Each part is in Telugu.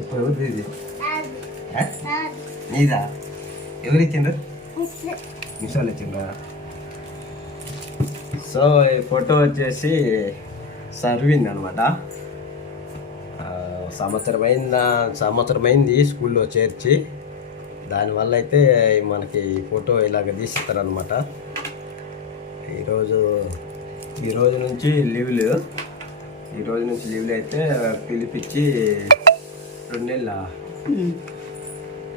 ఇప్పుడు ఇది నీదా? ఎవరు ఇచ్చిండ్రు? మిస్ వాళ్ళు ఇచ్చిండ్రా? సో ఈ ఫోటో వచ్చేసి సర్వింగ్ అనమాట. సంవత్సరమైంది స్కూల్లో చేర్చి, దానివల్ల అయితే మనకి ఈ ఫోటో ఇలాగ తీసిస్తారనమాట. ఈరోజు నుంచి లీవ్లు అయితే పిలిపించి 2 నెలల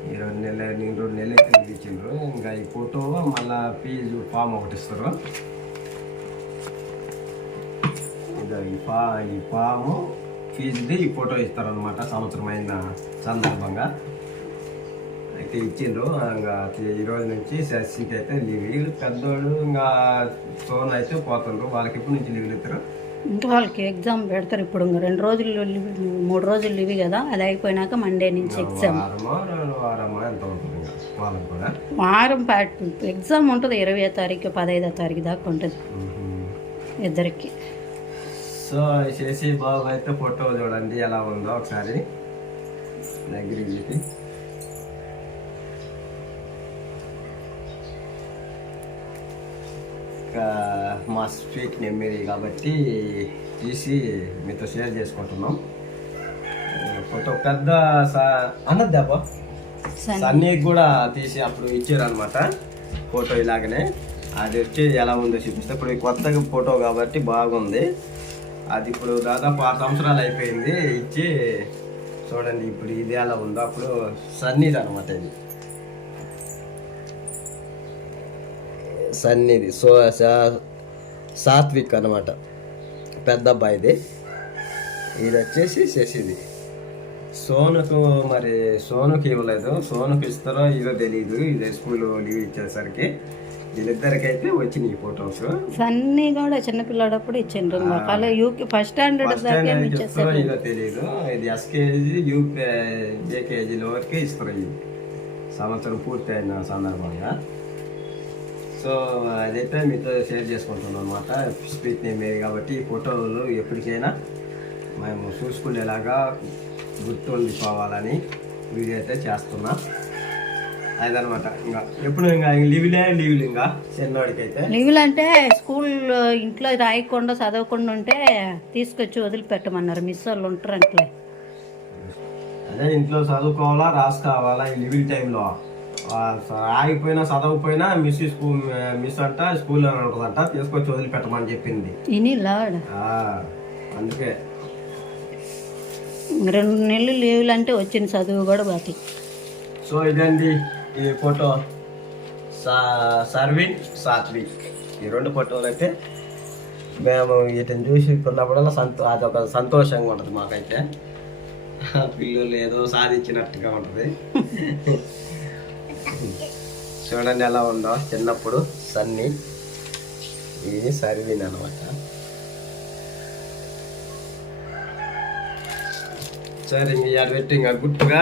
ఈ 2 నెలలు అయితే పిలిచిండ్రు. ఇంకా ఈ ఫోటో మళ్ళా ఫీజు ఫామ్ ఒకటి ఇస్తారు. ఈ ఫాము ఫీజుది ఈ ఫోటో ఇస్తారనమాట సంవత్సరమైన సందర్భంగా అయితే ఇచ్చిండ్రు. ఇంకా ఈరోజు నుంచి సీట్ అయితే లీవ్. పెద్దోళ్ళు ఇంకా సోన్ అయితే పోతుండ్రు. వాళ్ళకి ఎప్పటి నుంచి లీవ్లు ఇస్తారు? ఇంకా వాళ్ళకి ఎగ్జామ్ పెడతారు. ఇప్పుడు 2 రోజులు 3 రోజులు లీవ్ కదా, అది అయిపోయినాక మండే నుంచి ఎగ్జామ్. వారమా ఎంత ఉంటుంది వాళ్ళకి కూడా? వారం ఎగ్జామ్ ఉంటుంది. 20వ తారీఖు 15వ తారీఖు దాకా ఉంటుంది ఇద్దరికి. సో చేసి బాబు అయితే ఫోటో చూడండి ఎలా ఉందో ఒకసారి దగ్గరికి చెప్పి. మా స్వీట్ మెమరీ కాబట్టి తీసి మీతో షేర్ చేసుకుంటున్నాం. ఫోటో పెద్ద అన్నద్దాబా సన్నీకి కూడా తీసి అప్పుడు ఇచ్చారనమాట ఫోటో ఇలాగనే. అది వచ్చి ఎలా ఉందో చూపిస్తే, ఇప్పుడు కొత్తగా ఫోటో కాబట్టి బాగుంది. అది ఇప్పుడు దాదాపు 6 సంవత్సరాలు అయిపోయింది ఇచ్చి. చూడండి ఇప్పుడు ఇది ఎలా ఉందో. అప్పుడు సన్నీది అనమాట, ఇది సన్నీది. సాత్విక్ అనమాట పెద్ద అబ్బాయిది. ఇది వచ్చేసి శశిది. సోనుకి ఇవ్వలేదు. సోనుకి ఇస్తారో ఇదో తెలియదు. ఇదే స్కూల్ లీవ్ ఇచ్చేసరికి వీళ్ళిద్దరికైతే వచ్చినాయి ఈ ఫొటోస్. సన్నీ కూడా చిన్నపిల్లాడప్పుడు ఇచ్చిండ్రు. ఫస్ట్ స్టాండర్డ్ ఇదో తెలియదు. ఇది ఎస్కేజీ జేకేజీలో వరకే ఇస్తారు. ఇది సంవత్సరం పూర్తి అయిన సందర్భంగా. సో అదైతే మీతో షేర్ చేసుకుంటున్నాం అనమాట. స్పీచ్ నేమే కాబట్టి ఈ ఫోటోలు ఎప్పటికైనా మేము చూసుకునేలాగా గుర్తుండిపోవాలని వీడియో అయితే చేస్తున్నా. అదనమాట. ఇంకా ఎప్పుడు ఇంకా లీవ్లు ఇంకా చిన్నవాడికి అయితే లీవ్లు అంటే స్కూల్ ఇంట్లో రాయకుండా చదవకుండా ఉంటే తీసుకొచ్చి వదిలిపెట్టమన్నారు. మిస్ వాళ్ళు ఉంటారు అంటే అదే ఇంట్లో చదువుకోవాలా రాసుకోవాలా. ఈ లీవ్ టైంలో ఆగిపోయినా చదవకపోయినా మిస్ అంట స్కూల్లో ఉంటుందంట, తీసుకొచ్చి వదిలిపెట్టమని చెప్పింది. అందుకే 2 నెలలు లీవ్లు అంటే వచ్చిన చదువు కూడా బాకి. సో ఇదండి ఈ ఫోటో. సర్విన్ సాత్విక్ ఈ 2 ఫోటోలు అయితే మేము వీటిని చూసుకున్నప్పుడల్లా అదొక సంతోషంగా ఉంటుంది మాకైతే. పిల్లలు ఏదో సాధించినట్టుగా ఉంటుంది. చూడండి ఎలా ఉందో చిన్నప్పుడు సన్నీ. ఇది సర్విన్ అనమాట. సరే ఇంకా పెట్టి ఇంకా గుర్తుగా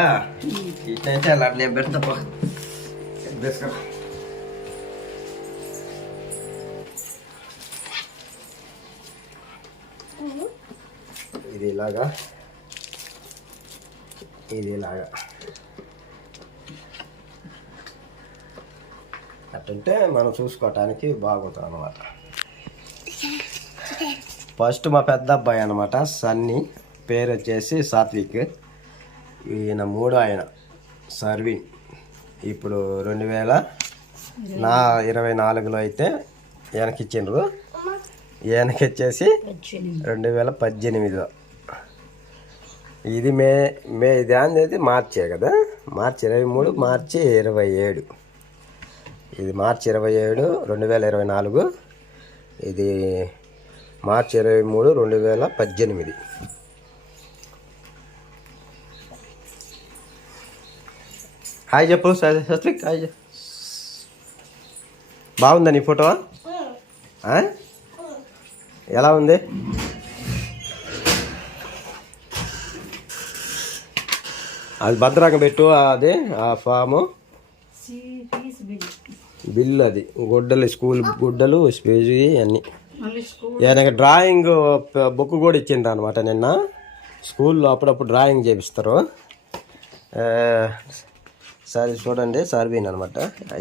ఇట్లయితే అలా నేను పెడతా. ఇది ఇలాగా అట్టుంటే మనం చూసుకోవటానికి బాగుంటుంది అనమాట. ఫస్ట్ మా పెద్ద అబ్బాయి అనమాట సన్నీ, పేరు వచ్చేసి సాత్విక్. ఈయన 3వ ఆయన సర్విన్. ఇప్పుడు 2024లో అయితే ఈయనకిచ్చిండ్రు. ఈయనకి వచ్చేసి 2018లో. ఇది ఇది అనేది మార్చే కదా, మార్చి 23, మార్చి 27. ఇది మార్చి 27, 2024. ఇది మార్చి 23, 2018. హాయ్ చెప్పు సత్విక్, హాయ్ చెప్పు. బాగుందా నీ ఫోటో? ఎలా ఉంది? అది భద్రంగా పెట్టు. అది ఆ ఫాము బిల్లు, అది గుడ్డలు, స్కూల్ గుడ్డలు, స్పేజీ అన్నీ. నాకు డ్రాయింగ్ బుక్ కూడా ఇచ్చిండ్రు అనమాట నిన్న. స్కూల్లో అప్పుడప్పుడు డ్రాయింగ్ చేపిస్తారు. సార్ చూడండి సార్బీన్ అనమాట.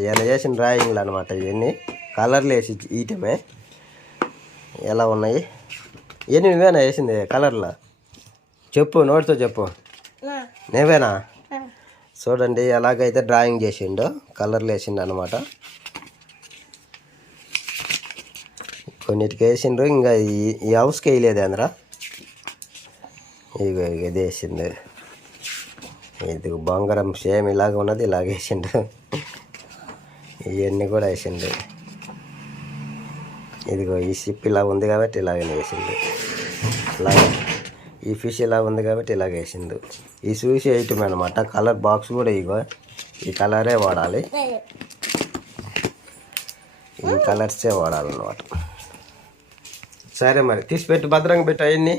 ఇలా చేసిన డ్రాయింగ్లు అనమాట. ఇవన్నీ కలర్లు వేసి ఈటమే ఎలా ఉన్నాయి. ఇవన్నీ నువ్వేనా వేసింది కలర్లో? చెప్పు, నోటితో చెప్పు. నేవేనా? చూడండి ఎలాగైతే డ్రాయింగ్ చేసిండో కలర్లు వేసిండు అనమాట. కొన్నిటికి వేసిండ్రు, ఇంకా ఈ హౌస్కి వేయలేదు అందరా. ఇగో ఇది వేసిండు. ఇది బంగారం సేమ్ ఇలాగ ఉన్నది, ఇలాగ వేసిండు. ఇవన్నీ కూడా వేసిండు. ఇదిగో ఈ షిప్ ఇలా ఉంది కాబట్టి ఇలాగనే వేసిండు. ఇలాగే ఈ ఫిష్ ఇలా ఉంది కాబట్టి ఇలాగ వేసిండు. ఈ చూసి ఐటమ్ అనమాట. కలర్ బాక్స్ కూడా ఇగో ఈ కలరే వాడాలి, ఈ కలర్సే వాడాలన్నమాట. సరే మరి తీసి పెట్టు, భద్రంగా పెట్టు అవన్నీ.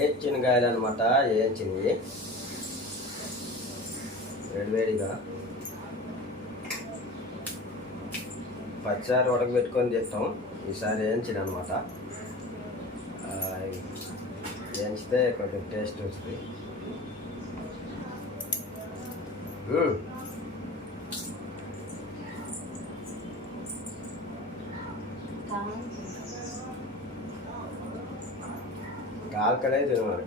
ఏంచిన కాయలు అనమాట. ఏంచినవి వేడివేడిగా పచ్చిసారి ఉడకబెట్టుకొని తింటాం. ఈసారి ఏంచిన అనమాట. ఏంచితే కొంచెం టేస్ట్ వస్తుంది. కాల్కడే తినవాలి.